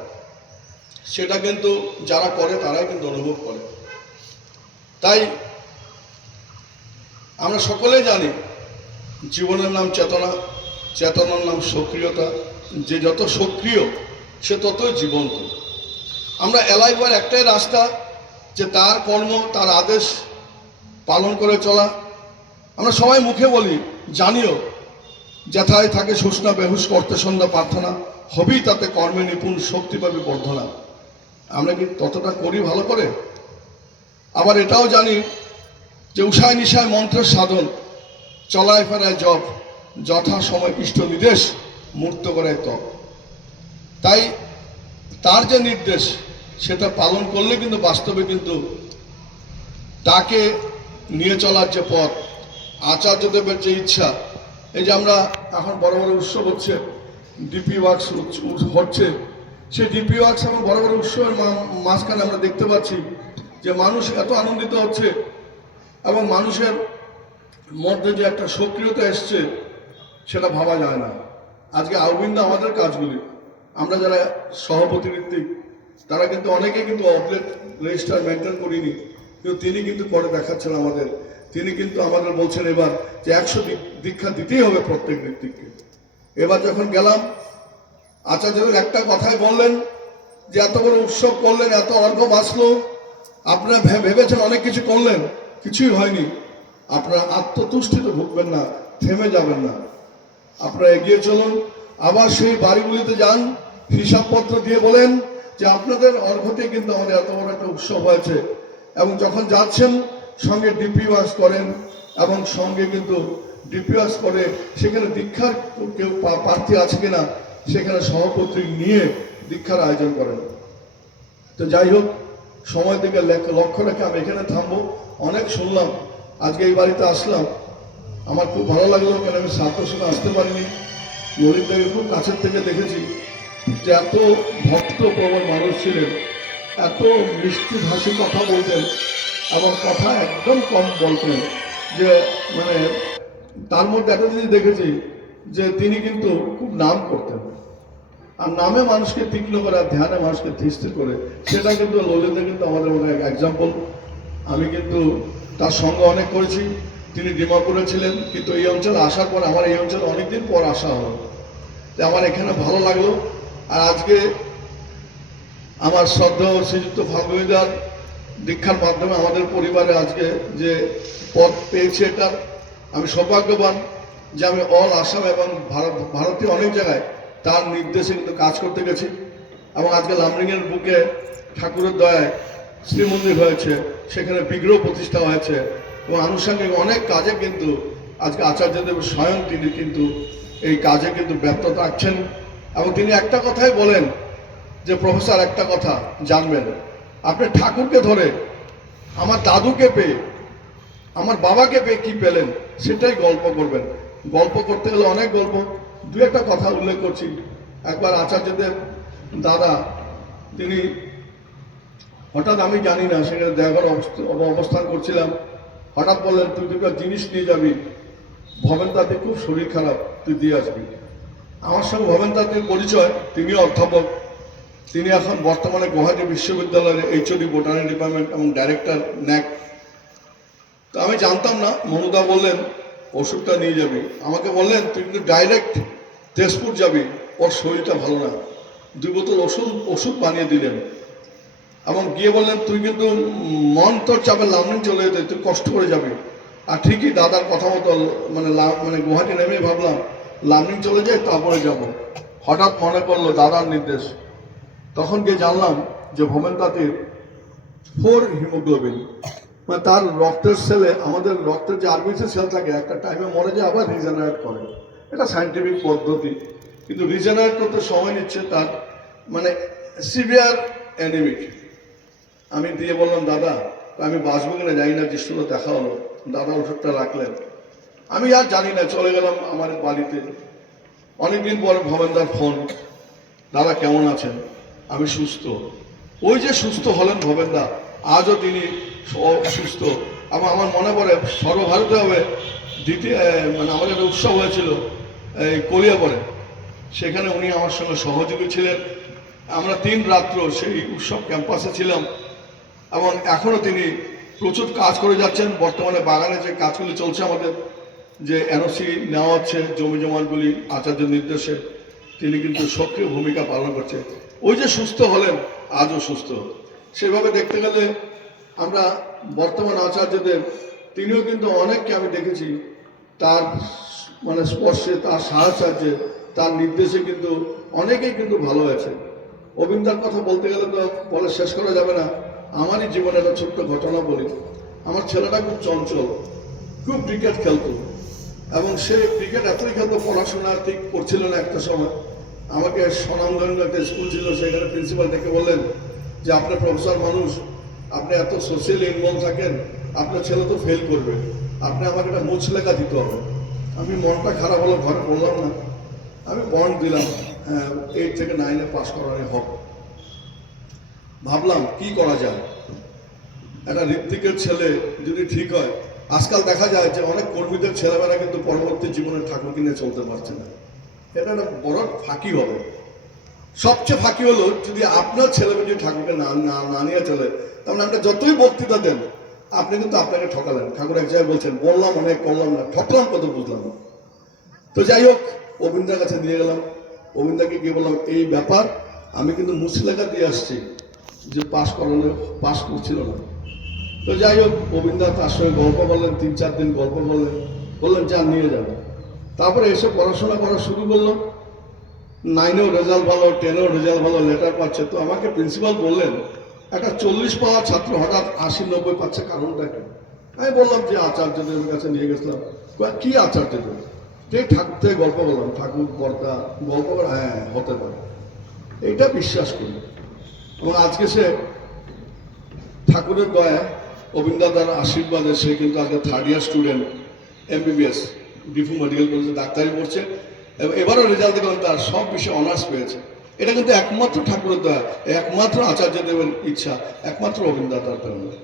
সেটা কিন্তু যারা করে তারাই কিন্তু অনুভব করে। তাই আমরা সকলেই জানি জীবনের নাম চেতনা, চেতনার নাম সক্রিয়তা। যে যত সক্রিয় সে ততই জীবন্ত। আমরা এলাইবার একটাই রাস্তা, যে তার কর্ম, তার আদেশ পালন করে চলা। আমরা সবাই মুখে বলি, জানিও যেথায় থাকে শুষ্ণা বেহুশ করতে সন্ধ্যা প্রার্থনা, হবেই তাতে কর্মে নিপুণ, শক্তি পাবে বর্ধনা। আমরা কি ততটা করি ভালো করে? আবার এটাও জানি যে উষায় নিশায় মন্ত্রের সাধন, চলায় ফেরায় জপ, যথা সময় ইষ্ট নির্দেশ, মূর্ত করায় তপ। তাই তার যে নির্দেশ সেটা পালন করলে কিন্তু বাস্তবে কিন্তু তাকে নিয়ে চলার যে পথ, আচার্যদেবের যে ইচ্ছা, এই যে আমরা এখন বড় বড় উৎসব হচ্ছে, ডিপি ওয়ার্কস হচ্ছে, সেই ডিপি ওয়ার্কস এবং বড় বড় উৎসবের মাঝখানে আমরা দেখতে পাচ্ছি যে মানুষ এত আনন্দিত হচ্ছে এবং মানুষের মধ্যে যে একটা সক্রিয়তা এসছে, সেটা ভাবা যায় না। আজকে আউবিন্দা আমাদের কাজগুলি, আমরা যারা সভাপতি ঋত্বিক, তারা কিন্তু অনেকেই কিন্তু অবলেট রেজিস্টার মেনটেন করিনি, কিন্তু তিনি কিন্তু করে দেখাচ্ছেন আমাদের। তিনি কিন্তু আমাদের বলছেন এবার যে 100 দীক্ষা দিতেই হবে প্রত্যেক ঋত্বিককে। এবার যখন গেলাম, আচার্যদেব একটা কথাই বললেন যে এত বড় উৎসব করলেন, এত অর্ঘ বাঁচলো, আপনারা ভেবেছেন অনেক কিছু করলেন, কিছুই হয়নি। আপনারা আত্মতুষ্টিতে ভুগবেন না, থেমে যাবেন না, আপনারা এগিয়ে চলুন। আবার সেই বাড়িগুলিতে যান, হিসাবপত্র দিয়ে বলেন যে আপনাদের অর্ঘতে কিন্তু আমাদের এত বড় একটা উৎসব হয়েছে। এবং যখন যাচ্ছেন সঙ্গে ডিপি ওয়ার্কস করেন এবং সঙ্গে কিন্তু ডিপি ওয়ার্কস করে সেখানে দীক্ষার কেউ প্রার্থী আছে কিনা সেখানে সহপত্রী নিয়ে দীক্ষার আয়োজন করেন। তো যাই হোক, সময় থেকে লক্ষ্য রেখে আমি এখানে থামবো। অনেক শুনলাম, আজকে এই বাড়িতে আসলাম, আমার খুব ভালো লাগলো, কারণ আমি সাতটার সময় আসতে পারিনি। ললিতদাকে খুব কাছের থেকে দেখেছি যে এত ভক্ত প্রবল মানুষ ছিলেন, এত মিষ্টি ভাষী কথা বলতেন এবং কথা একদম কম বলতেন। যে মানে তার মধ্যে একটা জিনিস দেখেছি যে তিনি কিন্তু খুব নাম করতেন। আর নামে মানুষকে তীক্ষ্ণ করে আর ধ্যানে মানুষকে স্থির করে, সেটা কিন্তু ললিতা কিন্তু আমাদের মনে এক্সাম্পল। আমি কিন্তু তার সঙ্গে অনেক করেছি। তিনি ডিমাপুরে ছিলেন, কিন্তু এই অঞ্চলে আসার পর আমার এই অঞ্চলে অনেকদিন পর আসা হলো, যে আমার এখানে ভালো লাগলো। আর আজকে আমার শ্রদ্ধেয় শ্রীযুক্ত ফাল্গুনীদার দীক্ষার মাধ্যমে আমাদের পরিবারে আজকে যে পদ পেয়েছি, এটার আমি সৌভাগ্যবান যে আমি অল আসাম এবং ভারতীয় অনেক জায়গায় তার নির্দেশে কিন্তু কাজ করতে গেছি। এবং আজকে লামডিংয়ের বুকে ঠাকুরের দয়ায় শ্রীমন্দির হয়েছে, সেখানে বিগ্রহ প্রতিষ্ঠা হয়েছে এবং আনুষঙ্গিক অনেক কাজে কিন্তু আজকে আচার্যদেব স্বয়ং তিনি কিন্তু এই কাজে কিন্তু ব্যর্থতা রাখছেন। এবং তিনি একটা কথাই বলেন যে প্রফেসর একটা কথা জানবেন, আপনি ঠাকুরকে ধরে আমার দাদুকে পেয়ে আমার বাবাকে পেয়ে কি পেলেন সেটাই গল্প করবেন। গল্প করতে গেলে অনেক গল্প, দু একটা কথা উল্লেখ করছি। একবার আচার্যদেব দাদা তিনি হঠাৎ, আমি জানি না, সেখানে দেওঘর অবস্থান করছিলাম, হঠাৎ বললেন তুই দুটো জিনিস নিয়ে যাবি, ভবেন তাতে খুব শরীর খারাপ, তুই দিয়ে আসবি। আমার সঙ্গে ভবেন তাদের পরিচয়, তিনিও অধ্যাপক, তিনি এখন বর্তমানে গুয়াহাটি বিশ্ববিদ্যালয়ের এইচওডি বোটানি ডিপার্টমেন্ট এবং ডাইরেক্টর ন্যাক। তো আমি জানতাম না, মনুদা বললেন ওষুধটা নিয়ে যাবি। আমাকে বললেন তুই কিন্তু ডাইরেক্ট তেজপুর যাবি, ওর শরীরটা ভালো না। 2 বোতল ওষুধ বানিয়ে দিলেন এবং গিয়ে বললেন তুই কিন্তু মন তোর চাপে লামডিং চলে যেতে, তুই কষ্ট করে যাবি। আর ঠিকই দাদার কথা মতো মানে গুয়াহাটি নেমে ভাবলাম লামডিং চলে যাই, তারপরে যাব। হঠাৎ মনে পড়লো দাদার নির্দেশ, তখন গিয়ে জানলাম যে ভোমেন তাঁতির 4 হিমোগ্লোবিন, মানে তার রক্তের সেলে, আমাদের রক্তের যে আরবিসি সেল থাকে একটা টাইমে মরে যায়, আবার রিজেনারেট করে। এটা সায়েন্টিফিক পদ্ধতি, কিন্তু রিজেনারেট করতে সময় নিচ্ছে তার, মানে সিভিয়ার অ্যানিমিক। আমি দিয়ে বললাম দাদা আমি বাঁচবো কিনা জানি না, দৃশ্যটা দেখা হলো, দাদা ওষুধটা রাখলেন। আমি আর জানি না, চলে গেলাম আমার বাড়িতে। অনেকদিন পর ভবেনদার ফোন, দাদা কেমন আছেন? আমি সুস্থ। ওই যে সুস্থ হলেন ভবেনদা, আজও তিনি সুস্থ। আমার মনে পড়ে সর্বভারতীয় হবে মানে আমাদের একটা উৎসব হয়েছিল এই কলিয়াবরে, সেখানে উনি আমার সঙ্গে সহযোগী ছিলেন। আমরা 3 রাত্র সেই উৎসব ক্যাম্পাসে ছিলাম এবং এখনও তিনি প্রচুর কাজ করে যাচ্ছেন। বর্তমানে বাগানে যে কাজগুলি চলছে, আমাদের যে এনওসি নেওয়া হচ্ছে জমি জমাগুলি আচার্য নির্দেশে, তিনি কিন্তু সক্রিয় ভূমিকা পালন করছে। ওই যে সুস্থ হলেন, আজও সুস্থ। সেভাবে দেখতে গেলে আমরা বর্তমান আচার্যদেব, তিনিও কিন্তু অনেককে আমি দেখেছি তার মানে স্পর্শে, তার সাহায্যে, তার নির্দেশে কিন্তু অনেকেই কিন্তু ভালো হয়েছে। অবিন্দার কথা বলতে গেলে তো বলে শেষ করা যাবে না। আমারই জীবনে একটা ছোট্ট ঘটনা বলি। আমার ছেলেটা খুব চঞ্চল, খুব ক্রিকেট খেলতো এবং সে ক্রিকেট এতই খেলতো, পড়াশোনা ঠিক করছিল না। একটা সময় আমাকে স্বনামধন্য একটা স্কুল ছিল, সেখানে প্রিন্সিপাল ডেকে বললেন যে আপনি প্রফেসর মানুষ, আপনি এত সোশ্যালি ইনভলভ থাকেন, আপনার ছেলে তো ফেল করবে, আপনি আমাকে একটা মুচলেখা দিতে হবে। আমি মনটা খারাপ হলো, ঘরে বললাম না, আমি বন্ড দিলাম 8 থেকে 9 পাস করারই হোক। ভাবলাম কি করা যায়, একটা ঋত্বিকের ছেলে যদি ঠিক হয়। আজকাল দেখা যায় যে অনেক কর্মীদের ছেলেমেয়েরা কিন্তু পরবর্তী জীবনে ঠাকুর কিনে চলতে পারছে না। এটা একটা বড় ফাঁকি হবে। সবচেয়ে ফাঁকি হলো যদি আপনার ছেলেমেয়ে যদি ঠাকুরকে না নিয়ে চলে, তাহলে আপনি যতই বক্তৃতা দেন, আপনি কিন্তু আপনাকে ঠকালেন। ঠাকুর এক জায়গায় বলছেন, বললাম অনেক করলাম না, ঠকলাম কত বুঝলাম না। তো যাই হোক, অবিন্দার কাছে নিয়ে গেলাম। অবিন্দাকে গিয়ে বললাম এই ব্যাপার, আমি কিন্তু মুচলেখা দিয়ে আসছি যে পাস করছিল না। তো যাই হোক, গোবিন্দা তার সঙ্গে গল্প বললেন, 3-4 দিন গল্প বললেন যা নিয়ে যাবো। তারপরে এসে পড়াশোনা করা শুরু করলাম। 9-এও রেজাল্ট ভালো, 10-এও রেজাল্ট ভালো, লেটার পাচ্ছে। তো আমাকে প্রিন্সিপাল বললেন একটা 40 পাওয়া ছাত্র হঠাৎ 80-90 পাচ্ছে, কারণটা কি? আমি বললাম যে আচার্যদেবের কাছে নিয়ে গেছিলাম। কি আচার্যদেব? ঠাকুর থেকে গল্প বললাম, ঠাকুর বর্তা গল্প করে, হ্যাঁ হতে পারে, এইটা বিশ্বাস করি। এবং আজকে সে ঠাকুরের দয়া, অবিন্দাদার আশীর্বাদে সে কিন্তু আজকে 3rd year student, MBBS Diphu medical কলেজে ডাক্তারি পড়ছে এবং এবারও রেজাল্ট দেখলাম তার সব বিষয়ে অনার্স পেয়েছে। এটা কিন্তু একমাত্র ঠাকুরের দয়া, একমাত্র আচার্যদেবের ইচ্ছা, একমাত্র অবিন্দাদার প্রেরণা।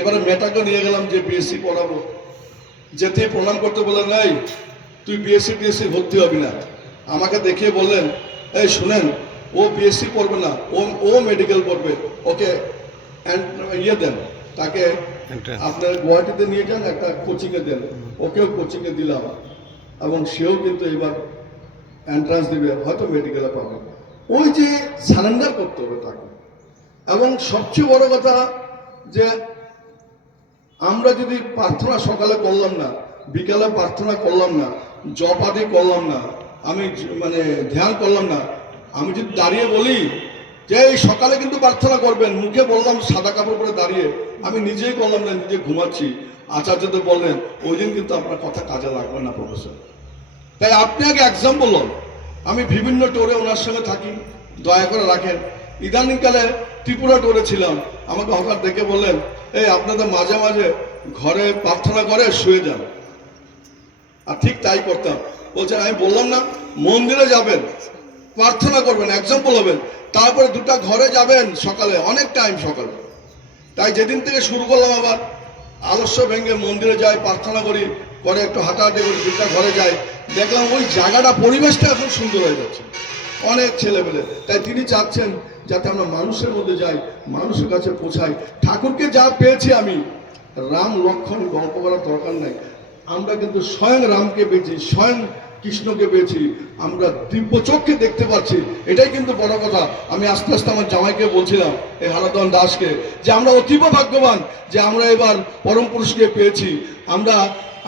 এবারে মেয়েটাকে নিয়ে গেলাম যে বিএসসি পড়াবো, যেতেই প্রণাম করতে বললেন, নাই তুই বিএসসি টিএসসি ভর্তি হবি না। আমাকে দেখিয়ে বললেন এই শুনেন, ও বিএসসি পড়বে না, ও মেডিকেল পড়বে, ওকে ইয়ে দেন, তাকে আপনার গুয়াহাটিতে নিয়ে যান, একটা কোচিংয়ে দেন, ওকেও কোচিংয়ে দিলাম, এবং সেও কিন্তু এবার এন্ট্রান্স দিবে, হয়তো মেডিকেলে পাবে। ওই যে সারেন্ডার করতে হবে তাকে। এবং সবচেয়ে বড় কথা যে আমরা যদি প্রার্থনা সকালে করলাম না, বিকালে প্রার্থনা করলাম না, জপ আদি করলাম না, আমি মানে ধ্যান করলাম না, আমি যদি দাঁড়িয়ে বলি যে এই সকালে কিন্তু প্রার্থনা করবেন, মুখে বললাম সাদা কাপড় পরে দাঁড়িয়ে, আমি নিজেই করলাম না, নিজে ঘুমাচ্ছি, আচার্যদের বললেন, ওই দিন কিন্তু আপনার কথা কাজে লাগবে না প্রফেসর। তাই আপনি আগে এক্সাম্পল হন। আমি বিভিন্ন টোরে ওনার সঙ্গে থাকি, দয়া করে রাখেন। ইদানিংকালে ত্রিপুরা টোরে ছিলাম, আমাকে হঠাৎ দেখে বললেন, এই আপনাদের মাঝে মাঝে ঘরে প্রার্থনা করে শুয়ে যান। আর ঠিক তাই করতাম। বলছেন, আমি বললাম না, মন্দিরে যাবেন, প্রার্থনা করবেন, এক্সাম্পল হবেন, তারপরে দুটা ঘরে যাবেন সকালে, অনেক টাইম সকালে। তাই যেদিন থেকে শুরু করলাম আবার আলস্য ভেঙে মন্দিরে যাই, প্রার্থনা করি, পরে একটু হাঁটাহাঁটি করি, দুটা ঘরে যাই, দেখলাম ওই জায়গাটা, পরিবেশটা এখন সুন্দর হয়ে যাচ্ছে, অনেক ছেলেমেলে। তাই তিনি চাচ্ছেন যাতে আমরা মানুষের মধ্যে যাই, মানুষের কাছে পৌঁছাই। ঠাকুরকে যা পেয়েছি আমি, রাম লক্ষ্মণ গল্প করার দরকার নাই, আমরা কিন্তু স্বয়ং রামকে পেয়েছি, স্বয়ং কৃষ্ণকে পেয়েছি, আমরা দিব্য চোখকে দেখতে পাচ্ছি। এটাই কিন্তু বড় কথা। আমি আস্তে আস্তে আমার জামাইকে বলছিলাম, এই হারাধন দাসকে, যে আমরা অতীব ভাগ্যবান যে আমরা এবার পরম পুরুষকে পেয়েছি। আমরা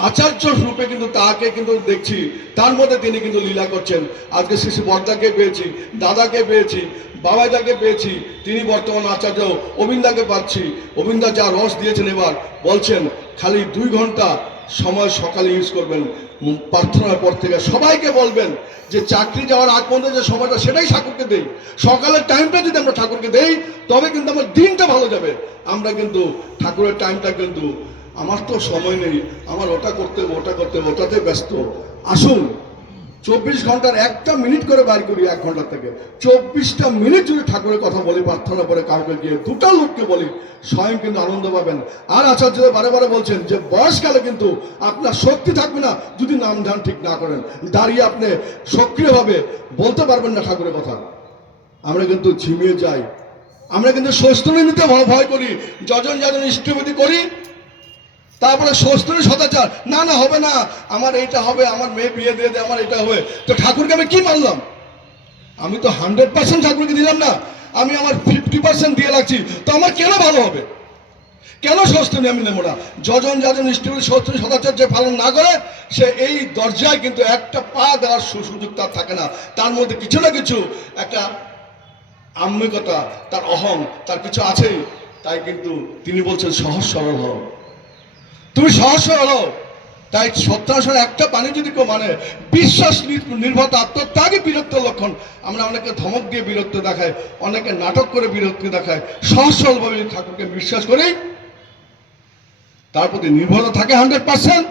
আচার্য রূপে কিন্তু তাকে কিন্তু দেখছি, তার মধ্যে তিনি কিন্তু লীলা করছেন। আজকে শিশু বর্দাকে পেয়েছি, দাদাকে পেয়েছি, বাবাইদাকে পেয়েছি, তিনি বর্তমান আচার্য। অবিন্দাকে পাচ্ছি, অবিন্দা যা রস দিয়েছেন এবার, বলছেন খালি 2 ঘন্টা সময় সকালে ইউজ করবেন প্রার্থনার পর থেকে। সবাইকে বলবেন যে চাকরি যাওয়ার আগ পর্যন্ত যে সময়টা, সেটাই ঠাকুরকে দেই। সকালের টাইমটা যদি আমরা ঠাকুরকে দেই, তবে কিন্তু আমার দিনটা ভালো যাবে। আমরা কিন্তু ঠাকুরের টাইমটা কিন্তু, আমার তো সময় নেই, আমার ওটা করতে হবে, ওটা করতে হবে, ওটাতে ব্যস্ত। আসুন 24 ঘন্টার 1টা মিনিট করে বাইর করি, 1 ঘন্টা থেকে 24টা মিনিট যদি ঠাকুরের কথা বলি, প্রার্থনা করে কাউকে গিয়ে 2টা লোককে বলি, স্বয়ং কিন্তু আনন্দ পাবেন। আর আচার্যরা বারে বারে বলছেন যে বয়সকালে কিন্তু আপনার শক্তি থাকবে না যদি নাম ধ্যান ঠিক না করেন। দাঁড়িয়ে আপনি সক্রিয়ভাবে বলতে পারবেন না ঠাকুরের কথা। আমরা কিন্তু ঝিমিয়ে যাই, আমরা কিন্তু স্বস্তি নিতে ভয় করি, যজন ইষ্টবিধি করি, তারপরে স্বস্তি সদাচার, না না হবে না, আমার এইটা হবে, আমার মেয়ে বিয়ে দিয়ে দে, আমার এটা হবে। তো ঠাকুরকে আমি কি মানলাম? আমি তো 100% ঠাকুরকে দিলাম না, আমি আমার 50% দিয়ে রাখছি। তো আমার কেন ভালো হবে? কেন স্বস্তি আমি নেব না? যজন ইষ্টবিধি স্বস্তি সদাচার যে পালন না করে, সে এই দরজায় কিন্তু একটা পা দেওয়ার সুযোগ তার থাকে না। তার মধ্যে কিছু না কিছু একটা আম্মিকতা, তার অহং, তার কিছু আছেই। তাই কিন্তু তিনি বলছেন সহজ সরল হও, তুমি সহজ সরল হও। তাই সত্যানুসারে একটা পানি যদি কেউ মানে, বিশ্বাস নির্ভরতা, আত্মত্যাগই বীরত্বের লক্ষণ। আমরা অনেকে ধমক দিয়ে বীরত্ব দেখাই, অনেকে নাটক করে বীরত্ব দেখায়। সহজ সরলভাবে ঠাকুরকে বিশ্বাস করি, তার প্রতি নির্ভরতা থাকে 100%,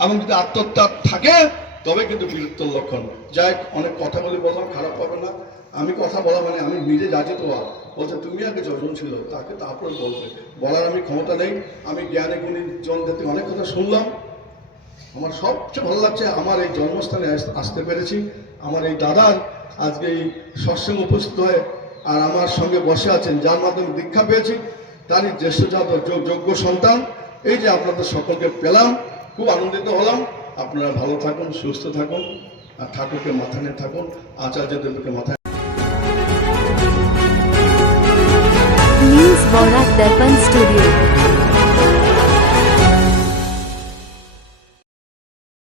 এবং যদি আত্মত্যাগ থাকে, তবে কিন্তু বীরত্বের লক্ষণ। যাই অনেক কথা বলে বললাম, খারাপ পাবে না। আমি কথা বলা মানে আমি নিজে যাচিত হওয়া। বলছে তুমি আগে যজন ছিল, তাকে তারপরে বলবে, বলার আমি ক্ষমতা নেই। আমি জ্ঞানে গুণী জন থেকে অনেক কথা শুনলাম। আমার সবচেয়ে ভালো লাগছে আমার এই জন্মস্থানে আসতে পেরেছি। আমার এই দাদার আজকে এই সৎসঙ্গে উপস্থিত হয়ে, আর আমার সঙ্গে বসে আছেন, যার মাধ্যমে দীক্ষা পেয়েছি, তারই জ্যেষ্ঠজাত যোগ্য সন্তান। এই যে আপনাদের সকলকে পেলাম, খুব আনন্দিত হলাম। আপনারা ভালো থাকুন, সুস্থ থাকুন, আর ঠাকুরকে মাথা নিয়ে থাকুন, আচার্যদেবকে মাথায়। News Borak Darpan Studio